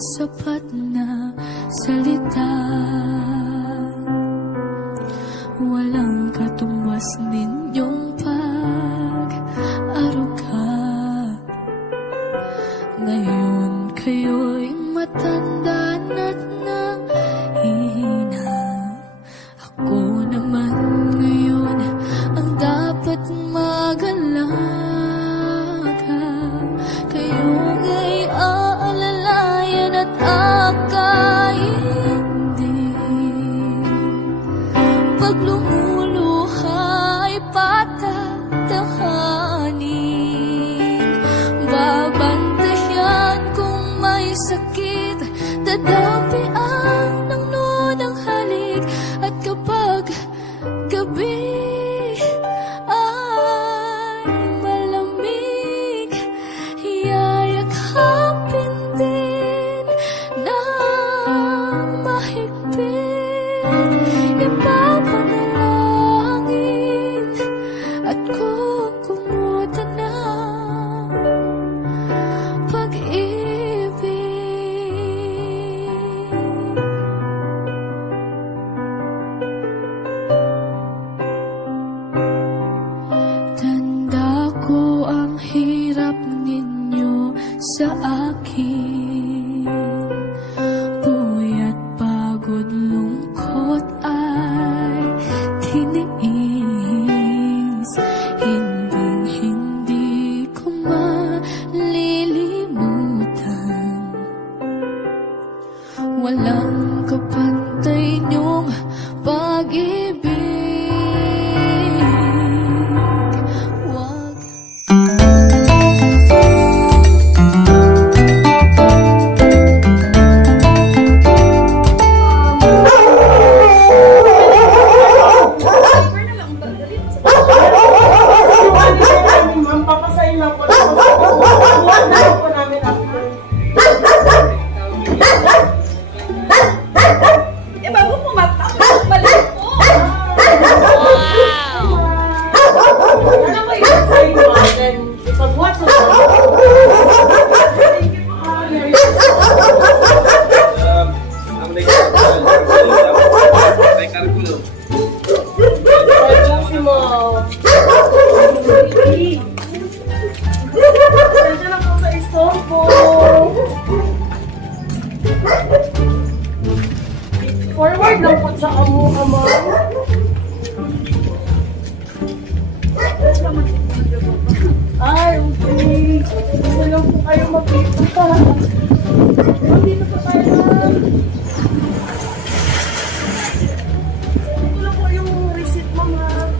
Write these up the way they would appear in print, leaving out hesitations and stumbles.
sapat na salita. Walang katumbas ninyong pag-aruga. Ngayon kayo'y matanda na't nahihina. Ako naman ngayon ang dapat mag-alaga. Kayo nga'y aalalayan at akaintindi. Pag lumuluha ay patatahanin. Babantayan kung may sakit, dadapian ng nunang halik. At kapag gabi ay malamig, yayakapin din ng mahigpit. Ipapanalangin at kukumutan ng pag-ibig. Tanda ko ang hirap ninyo sa akin. Puyat, pagod, lungkot ay tiniis. Hinding-hindi ko malilimutan. Walang kapantay niyong pag-ibig. Wag Ma'am, papasahin lang po. Papasahin po namin after. Eh, bago po matapos, balik po. Ano ba yung sa'yo mo? Then, pagbuhat mo. Thank you po. Sensya lang po sa istorbo. Forward lang po sa amo-ama. Ay, okay. Gusto lang po kayo mag-ipita. Dito po tayo na. Ito lang po yung receipt, mga.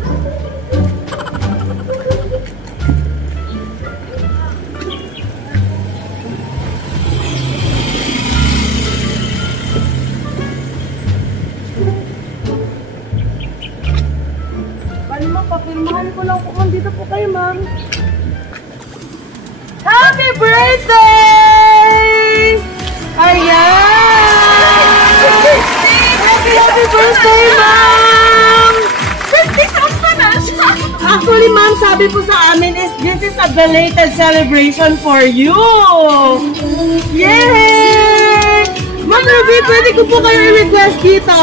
Bali, ma'am, papirmahan ko lang po. Dito po kayo, ma'am. Happy birthday! Ayan! Happy birthday, ma'am! Birthday sa na siya. Actually, ma'am, sabi po sa amin is this is a belated celebration for you! Yay! Ma'am Ruby, pwede ko po kayo i-request dito?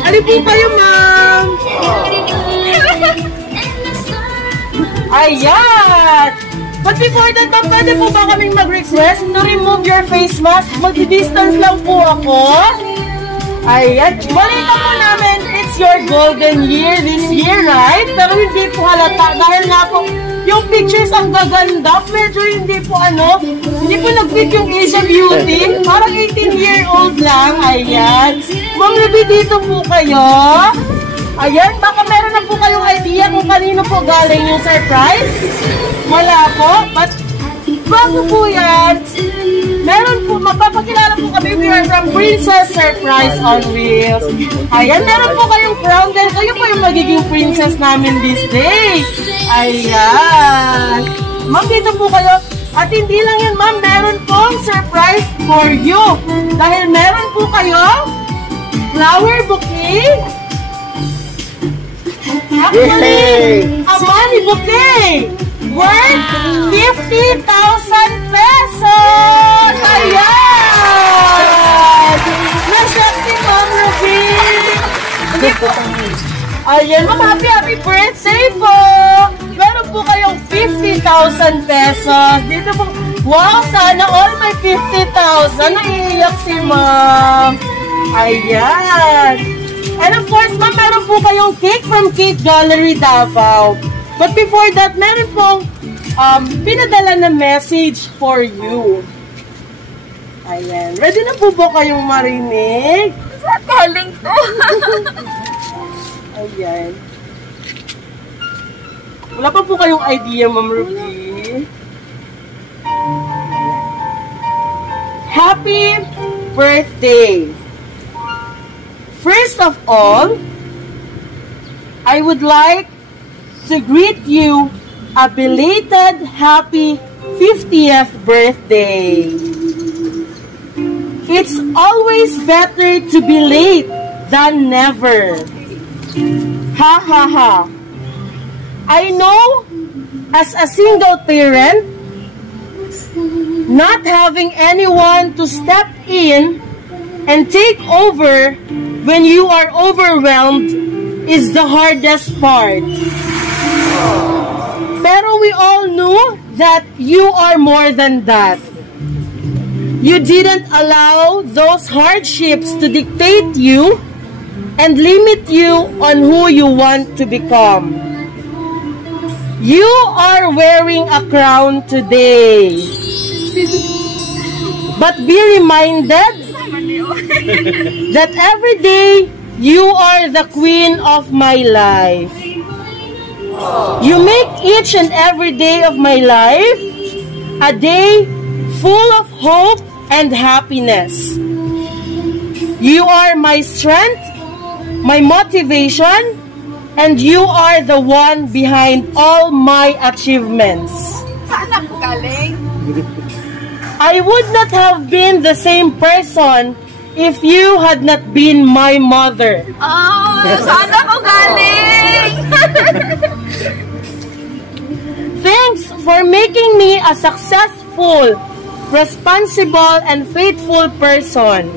Ali po kayo, ma'am! Ayan! But before that, ma'am, pwede po ba kaming mag-request to remove your face mask? Mag-distance lang po ako. Ayan. Balita po namin, it's your golden year this year, right? Pero hindi po halata dahil nga po, yung pictures ang gaganda. Medyo hindi po hindi po nag-fit yung Asia Beauty. Parang 18-year-old lang. Ayan. Ma'am Ruby, dito po kayo. Ayan, baka meron na po kayong idea kung kanino po galing yung surprise. Wala po. But, bago po yan, meron po, magpapakilala po kami. We are from Princess Surprise on Wheels. Ayan, meron po kayong crown. Dahil kayo po yung magiging princess namin this day. Ayan. Ma'am, dito po kayo. At hindi lang yun, ma'am, meron pong surprise for you. Dahil meron po kayo flower bouquet. Actually, a money bouquet worth 50,000 pesos! Ayan! Ayan, ma'am, happy birthday po! Meron po kayong 50,000 pesos. Dito po, wow, sana all may 50,000. Naiiyak si ma'am. Ayan. And of course, ma'am, meron po kayong cake from Cake Gallery Davao. But before that, meron pong pinadala na message for you. Ayan. Ready na po ba kayong marinig? Saan galing to? Ayan. Wala pa po kayong idea, Ma'am Ruby. Happy birthday! First of all, I would like to greet you a belated happy 50th birthday. It's always better to be late than never. Ha ha ha. I know, as a single parent, not having anyone to step in and take over when you are overwhelmed is the hardest part. Pero we all knew that you are more than that. You didn't allow those hardships to dictate you and limit you on who you want to become. You are wearing a crown today. But be reminded that every day you are the queen of my life. You make each and every day of my life a day full of hope and happiness. You are my strength, my motivation, and you are the one behind all my achievements. Saan ako galing? I would not have been the same person if you had not been my mother. Oh, saan ako galing? Thanks for making me a successful, responsible, and faithful person.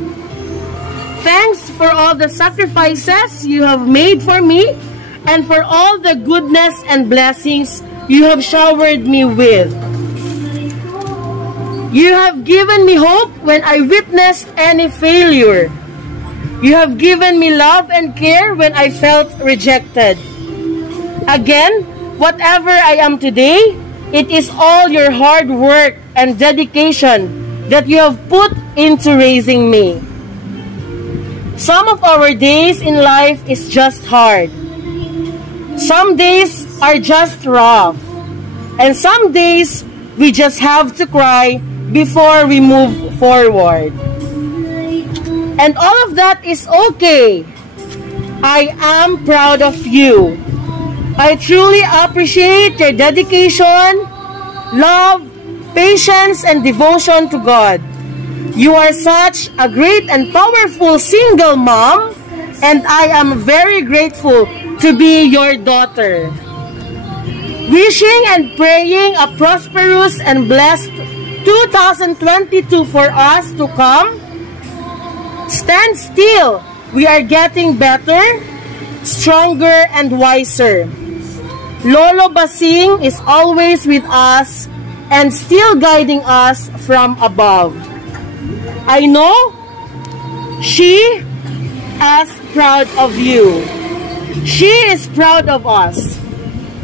Thanks for all the sacrifices you have made for me and for all the goodness and blessings you have showered me with. You have given me hope when I witnessed any failure. You have given me love and care when I felt rejected. Again, whatever I am today, it is all your hard work and dedication that you have put into raising me. Some of our days in life is just hard. Some days are just rough. And some days we just have to cry before we move forward. And all of that is okay. I am proud of you. I truly appreciate your dedication, love, patience, and devotion to God. You are such a great and powerful single mom, and I am very grateful to be your daughter. Wishing and praying a prosperous and blessed 2022 for us to come. Stand still. We are getting better, stronger, and wiser. Lolo Basing is always with us and still guiding us from above. I know she is proud of you. She is proud of us.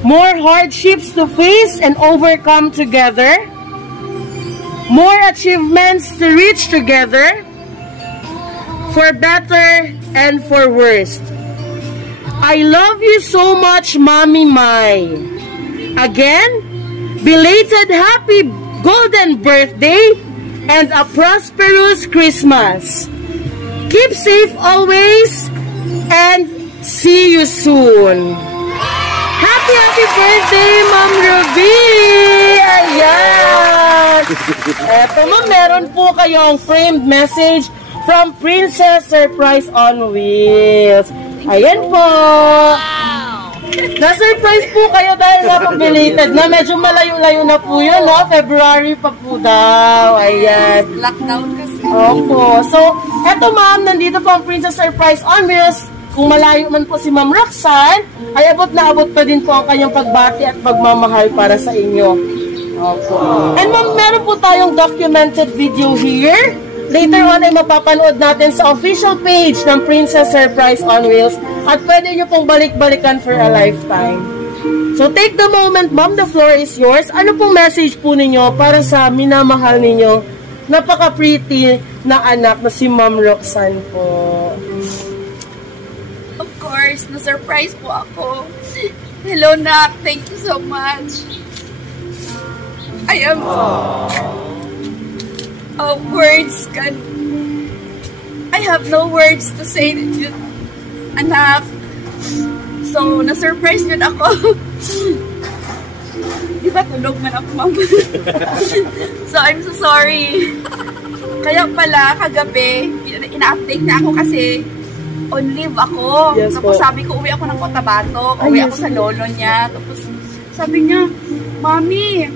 More hardships to face and overcome together. More achievements to reach together. For better and for worse. I love you so much, Mommy Mai. Again, belated happy golden birthday and a prosperous Christmas. Keep safe always and see you soon. Happy birthday, Ma'am Ruby! Ayan! Eto, ma'am, meron po kayong framed message from Princess Surprise on Wheels. Ayan po! Na-surprise po kayo dahil napag-belated na. Medyo malayo-layo na po yun, no? February pa po daw. Ayan. Lockdown kasi. Opo. So, eto ma'am, nandito po ang Princess Surprise on Wheels kung malayo man po si Ma'am Roxanne, ay abot na abot pa din po ang kanyang pagbati at pagmamahal para sa inyo. Opo. And ma'am, meron po tayong documented video here. Later on ay mapapanood natin sa official page ng Princess Surprise on Wheels at pwede nyo pong balik-balikan for a lifetime. So take the moment, ma'am, the floor is yours. Ano pong message po ninyo para sa minamahal ninyo, napaka-pretty na anak na si Ma'am Roxanne po? Of course, na-surprise po ako. Hello, Nak. Thank you so much. I am... words can... I have no words to say to you, anak. So, na-surprise yun ako. Di ba tulog man ako, ma'am? So, I'm so sorry. Kaya pala, kagabi, ina-update na ako kasi on leave ako. Yes, tapos po. sabi ko, uwi ako ng Cotabato. Uwi ako sa lolo niya. Tapos sabi niya, Mami,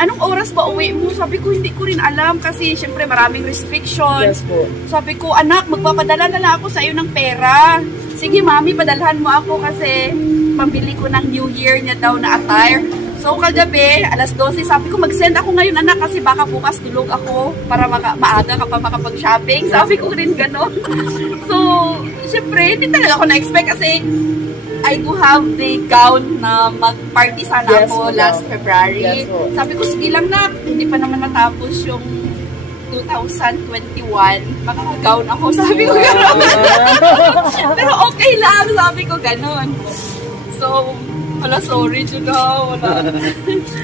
anong oras ba uwi mo? Sabi ko, hindi ko rin alam kasi syempre maraming restrictions. Yes, po. Sabi ko, anak, magpapadala na lang ako sa iyo ng pera. Sige, Mami, padalhan mo ako kasi pambili ko ng New Year niya daw na attire. So, kagabi, alas 12, sabi ko, mag-send ako ngayon, anak, kasi baka bukas tulog ako para maaga ka pa makapag-shopping. Sabi ko rin gano'n. So, syempre, hindi talaga ako na-expect kasi I do have the gown na mag-party sana ako last February. Sabi ko, sige lang na, hindi pa naman matapos yung 2021, makaka-gown ako. Sabi ko gano'n. Pero okay lang, sabi ko gano'n. So, wala, sorry, Juga. Wala.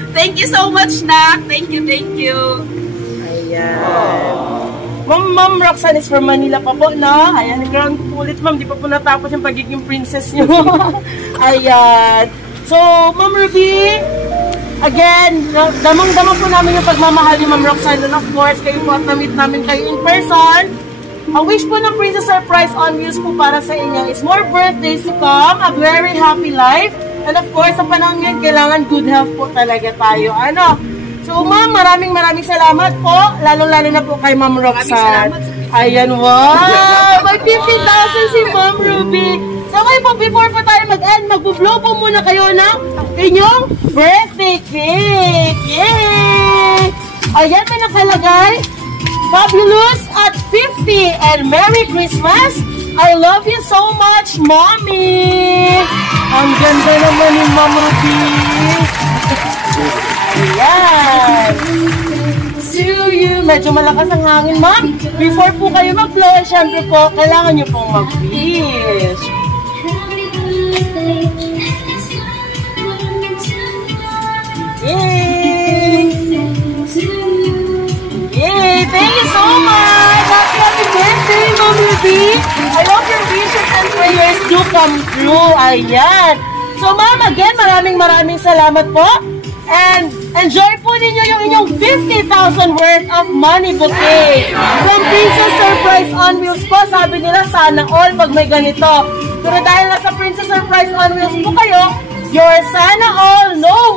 Thank you so much, Nak. Thank you, thank you. Ayan. Ma'am Roxanne is from Manila pa po, no? Ayan, ground po ulit, ma'am. Di pa po natapos yung pagiging princess nyo. Ayan. So, Ma'am Ruby, again, damang-damang po namin yung pagmamahal ni Ma'am Roxanne. And of course, kayo po at na-meet namin kayo in person. Ang wish po ng Princess Surprise on Wheels po para sa inyo is more birthdays to come, a very happy life, and of course, sa panahon ngayon, kailangan good health po talaga tayo. Ano? So, ma'am, maraming salamat po, lalo-lalo na po kay Ma'am Roxanne. Ayan, wow! May 50,000 si Ma'am Ruby. So, kayo po, before po tayo mag-end, mag-blow po muna kayo ng inyong birthday cake. Yay! Ayan, may nakalagay. Fabulous at 50 and Merry Christmas! I love you so much, Mommy! Ang ganda naman ni Ma'am Ruby! Ayan! To you! Medyo malakas ang hangin, Ma'am. Before po kayo mag-blow, syempre po, kailangan nyo pong mag-wish. Yay! Yay! Thank you so much! Happy birthday, Ma'am Ruby! I hope your wishes and prayers do come true. Ayan! So, Ma'am, again, maraming salamat po. And enjoy po ninyo yung inyong 50,000 worth of money bouquet. From Princess Surprise on Wheels po, sabi nila sana all pag may ganito. Pero dahil nasa Princess Surprise on Wheels po kayo, your sana all, no